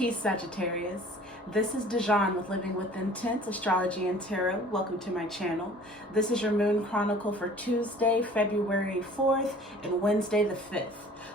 Peace, Sagittarius. This is Dijon with Living with Intent, Astrology and Tarot. Welcome to my channel. This is your moon chronicle for Tuesday, February 4th and Wednesday the 5th.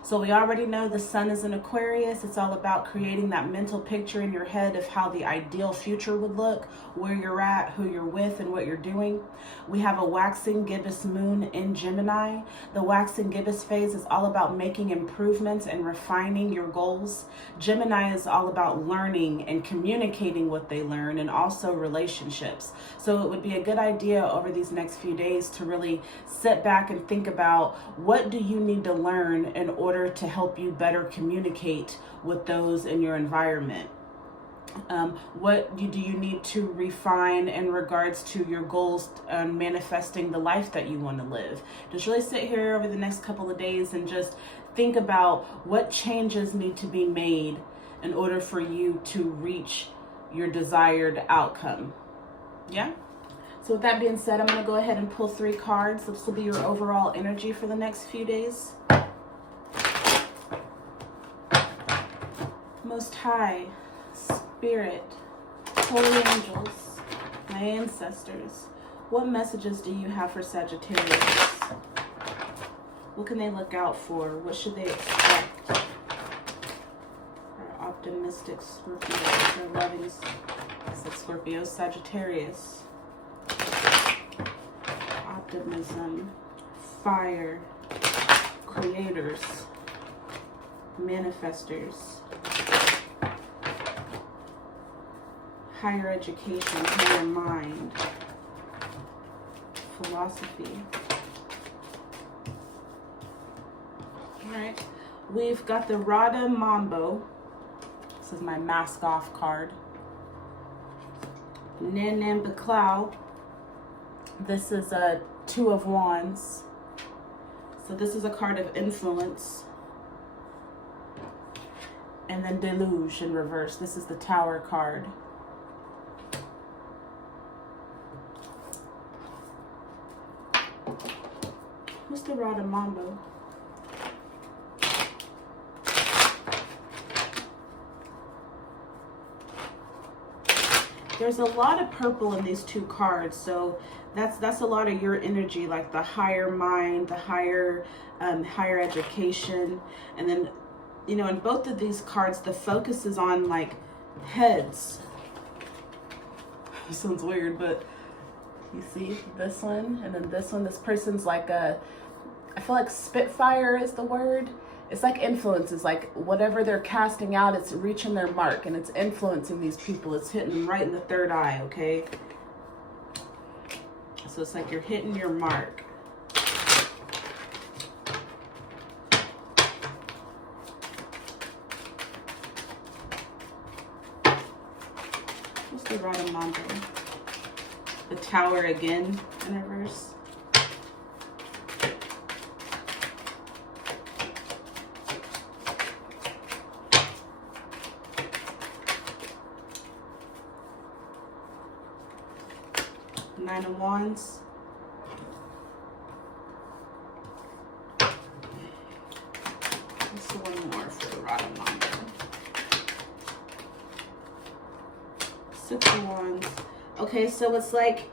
So we already know the sun is in Aquarius. It's all about creating that mental picture in your head of how the ideal future would look, where you're at, who you're with, and what you're doing. We have a waxing gibbous moon in Gemini. The waxing gibbous phase is all about making improvements and refining your goals. Gemini is all about learning and communicating what they learn, and also relationships. So it would be a good idea over these next few days to really sit back and think about, what do you need to learn in order to help you better communicate with those in your environment? What do you need to refine in regards to your goals and manifesting the life that you want to live? Just really sit here over the next couple of days and just think about what changes need to be made in order for you to reach your desired outcome. Yeah? So with that being said, I'm going to go ahead and pull 3 cards. This will be your overall energy for the next few days. Most High, Spirit, Holy Angels, my ancestors, what messages do you have for Sagittarius? What can they look out for? What should they expect? Our optimistic Scorpios, our loving, I said Scorpio, Sagittarius. Optimism, fire, creators, manifestors, higher education, higher mind, philosophy. All right, we've got the Rada Mambo. This is my mask off card. Nenem Baklau. This is a 2 of Wands. So this is a card of influence. And then Deluge in reverse. This is the Tower card. What's the Rada Mambo? There's a lot of purple in these 2 cards, so that's a lot of your energy, like the higher mind, the higher education. And then, you know, in both of these cards, the focus is on like heads. This sounds weird, but you see this one and then this one. This person's like I feel like Spitfire is the word. It's like influences, like whatever they're casting out, it's reaching their mark and it's influencing these people. It's hitting them right in the 3rd eye, okay? So it's like you're hitting your mark. What's the Rada Mambo? The Tower again in reverse. Nine of Wands. Let's do one more for the Rada Mambo. 6 of Wands. Okay, so it's like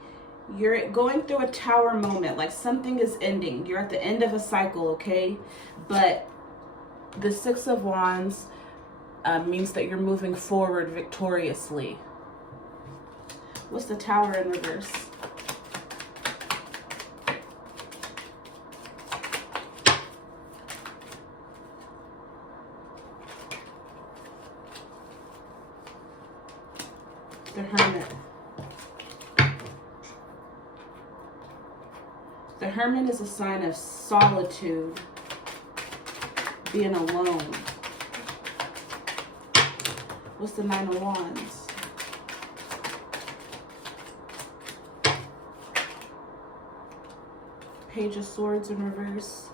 you're going through a tower moment, like something is ending. You're at the end of a cycle, okay? But the 6 of Wands means that you're moving forward victoriously. What's the Tower in reverse? The Hermit. The Hermit is a sign of solitude, being alone. What's the 9 of Wands? Page of Swords in reverse.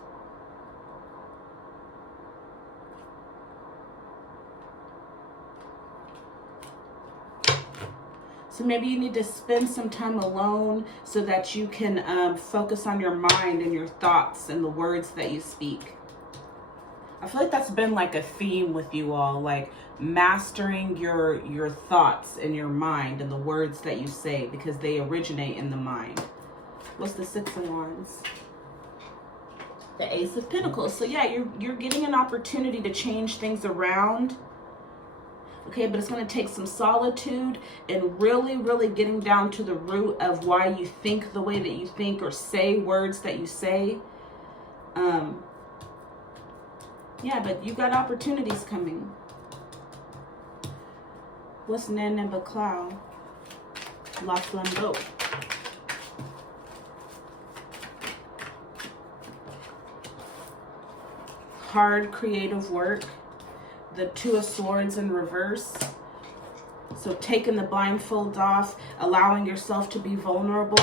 So maybe you need to spend some time alone so that you can focus on your mind and your thoughts and the words that you speak. I feel like that's been like a theme with you all, like mastering your thoughts in your mind and the words that you say, because they originate in the mind. What's the Six of Wands? The Ace of Pentacles. So yeah, you're getting an opportunity to change things around. Okay, but it's going to take some solitude and really, really getting down to the root of why you think the way that you think or say words that you say. Yeah, but you got opportunities coming. What's Nan Baklau? Lost one boat. Hard creative work. The Two of Swords in reverse. So taking the blindfold off, allowing yourself to be vulnerable.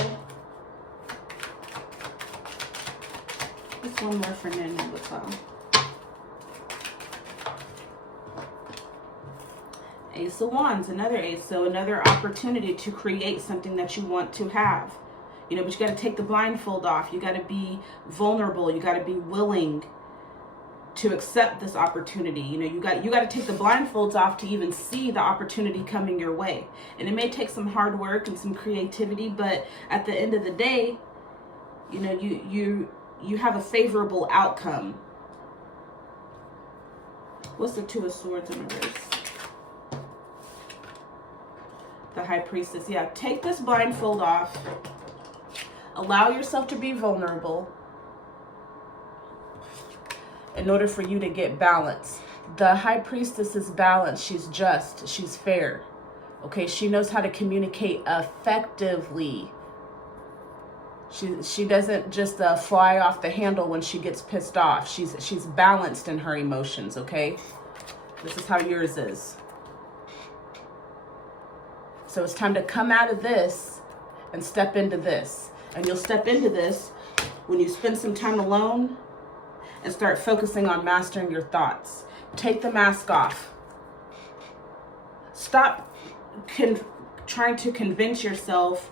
Just one more for Nan Baklau. Ace of Wands, another ace. So another opportunity to create something that you want to have. You know, but you got to take the blindfold off. You got to be vulnerable. You got to be willing to accept this opportunity. You know, you got to take the blindfolds off to even see the opportunity coming your way. And it may take some hard work and some creativity, but at the end of the day, you know, you have a favorable outcome. What's the Two of Swords in reverse? The High Priestess. Yeah, take this blindfold off. Allow yourself to be vulnerable in order for you to get balance. The High Priestess is balanced. She's just. She's fair. Okay, she knows how to communicate effectively. She doesn't just fly off the handle when she gets pissed off. She's balanced in her emotions, okay? This is how yours is. So it's time to come out of this and step into this. And you'll step into this when you spend some time alone and start focusing on mastering your thoughts. Take the mask off. Stop trying to convince yourself.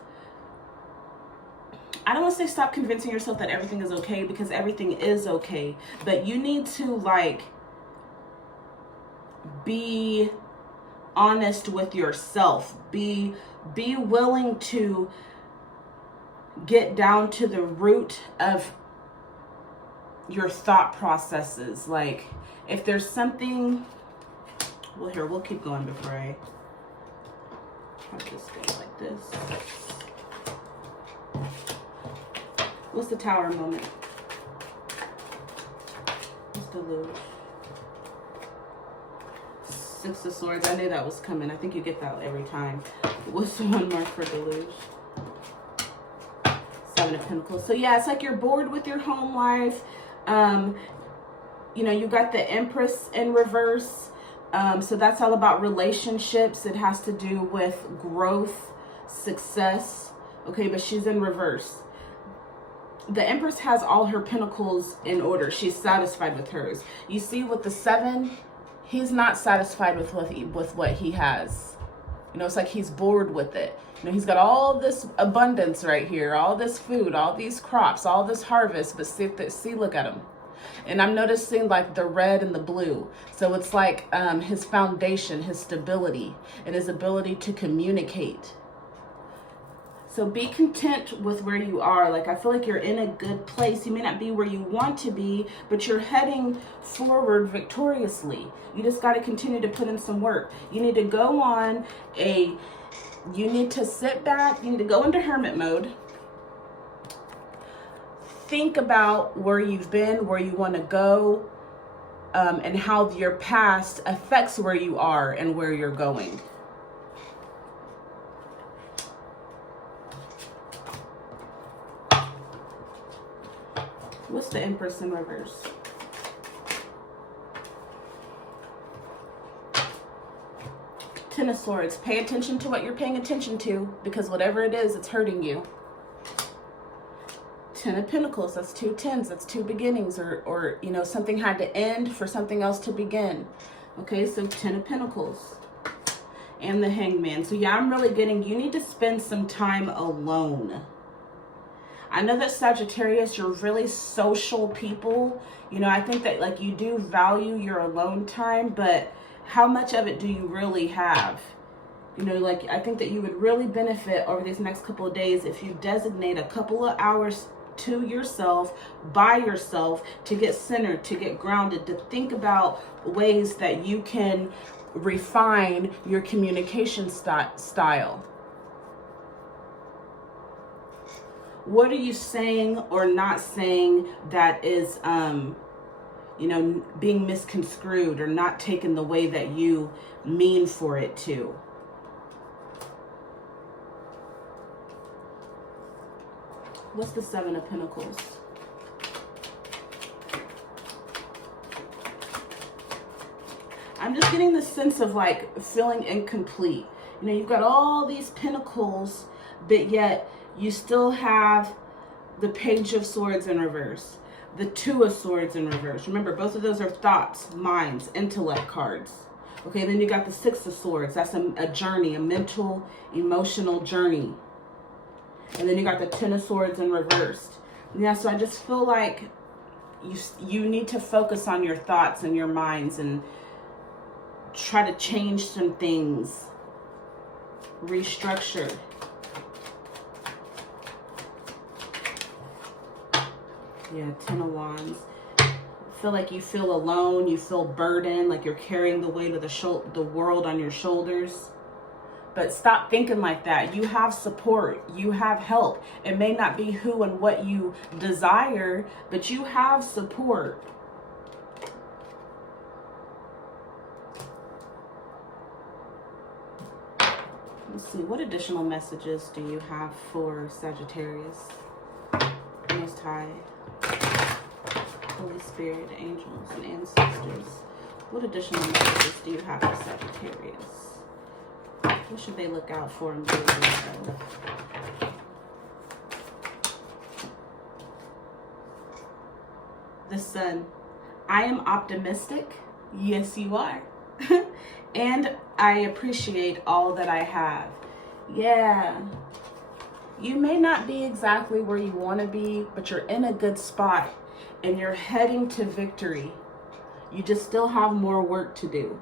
I don't want to say stop convincing yourself that everything is okay, because everything is okay. But you need to like be honest with yourself. Be willing to get down to the root of your thought processes. Like if there's something, well, here, we'll keep going before I have this go like this. What's the Tower moment? What's the Luge? Six of Swords. I knew that was coming. I think you get that every time. What's the one more for the Luge? Seven of Pentacles. So yeah, it's like you're bored with your home life. You know, you got the Empress in reverse. So that's all about relationships. It has to do with growth, success. Okay, but she's in reverse. The Empress has all her pentacles in order. She's satisfied with hers. You see with the Seven, he's not satisfied with what he has. You know, it's like he's bored with it. You know, he's got all this abundance right here, all this food, all these crops, all this harvest, but see, look at him. And I'm noticing like the red and the blue. So it's like his foundation, his stability, and his ability to communicate. So be content with where you are. Like, I feel like you're in a good place. You may not be where you want to be, but you're heading forward victoriously. You just got to continue to put in some work. You need to go on you need to sit back. You need to go into hermit mode. Think about where you've been, where you want to go, and how your past affects where you are and where you're going. What's the Empress in reverse? Ten of Swords. Pay attention to what you're paying attention to, because whatever it is, it's hurting you. Ten of Pentacles. That's two tens. That's two beginnings, or you know, something had to end for something else to begin. Okay, so Ten of Pentacles. And the Hangman. So yeah, I'm really getting, you need to spend some time alone. I know that Sagittarius, you're really social people. You know, I think that like you do value your alone time, but how much of it do you really have? You know, like I think that you would really benefit over these next couple of days if you designate a couple of hours to yourself, by yourself, to get centered, to get grounded, to think about ways that you can refine your communication style. What are you saying or not saying that is, you know, being misconstrued or not taken the way that you mean for it to? What's the Seven of Pentacles? I'm just getting the sense of like feeling incomplete. You know, you've got all these pentacles, but yet you still have the Page of Swords in reverse, the Two of Swords in reverse. Remember, both of those are thoughts, minds, intellect cards. Okay, then you got the Six of Swords. That's a journey, a mental, emotional journey. And then you got the Ten of Swords in reversed. Yeah, so I just feel like you need to focus on your thoughts and your minds and try to change some things. Restructure. Yeah, Ten of Wands. Feel like you feel alone, you feel burdened, like you're carrying the weight of the world on your shoulders. But stop thinking like that. You have support. You have help. It may not be who and what you desire, but you have support. Let's see. What additional messages do you have for Sagittarius? Most High, Holy Spirit, angels, and ancestors. What additional messages do you have for Sagittarius? What should they look out for in building themselves? The Sun. I am optimistic. Yes, you are. And I appreciate all that I have. Yeah. You may not be exactly where you want to be, but you're in a good spot and you're heading to victory. You just still have more work to do.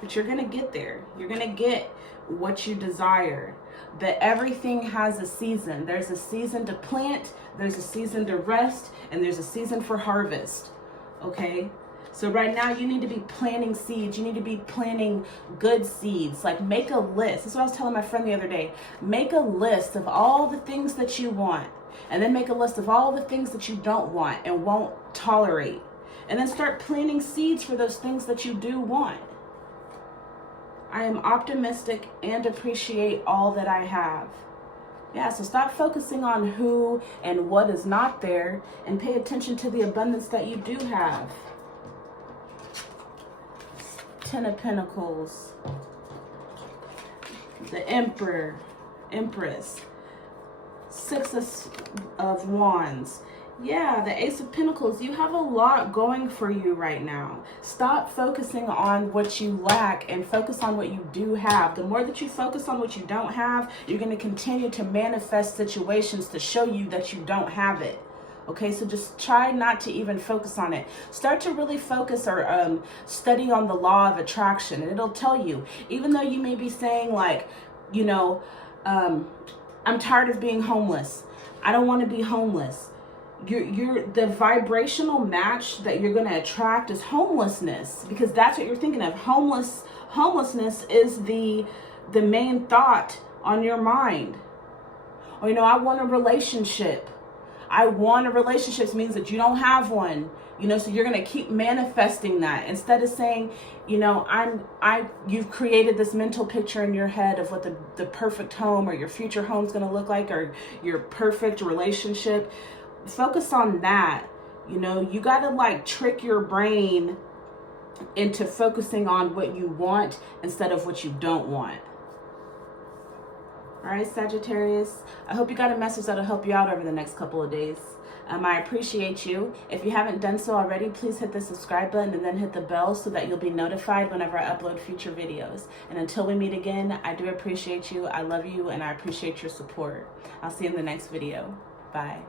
But you're going to get there. You're going to get what you desire. But everything has a season. There's a season to plant, there's a season to rest, and there's a season for harvest. Okay? So right now you need to be planting seeds. You need to be planting good seeds. Like make a list. That's what I was telling my friend the other day. Make a list of all the things that you want. And then make a list of all the things that you don't want and won't tolerate. And then start planting seeds for those things that you do want. I am optimistic and appreciate all that I have. Yeah, so stop focusing on who and what is not there and pay attention to the abundance that you do have. Ten of Pentacles. The Emperor, Empress. Six of Wands. Yeah, the Ace of Pentacles. You have a lot going for you right now. Stop focusing on what you lack and focus on what you do have. The more that you focus on what you don't have, you're going to continue to manifest situations to show you that you don't have it. Okay, so just try not to even focus on it. Start to really focus or study on the law of attraction. And it'll tell you, even though you may be saying like, you know, I'm tired of being homeless. I don't want to be homeless. The vibrational match that you're going to attract is homelessness, because that's what you're thinking of. Homelessness is the main thought on your mind. Or, you know, I want a relationship. I want a relationship means that you don't have one. You know, so you're going to keep manifesting that instead of saying, you know, you've created this mental picture in your head of what the perfect home or your future home is going to look like, or your perfect relationship. Focus on that. You know, you got to like trick your brain into focusing on what you want instead of what you don't want. All right, Sagittarius, I hope you got a message that'll help you out over the next couple of days. I appreciate you. If you haven't done so already, please hit the subscribe button and then hit the bell so that you'll be notified whenever I upload future videos. And until we meet again, I do appreciate you. I love you and I appreciate your support. I'll see you in the next video. Bye.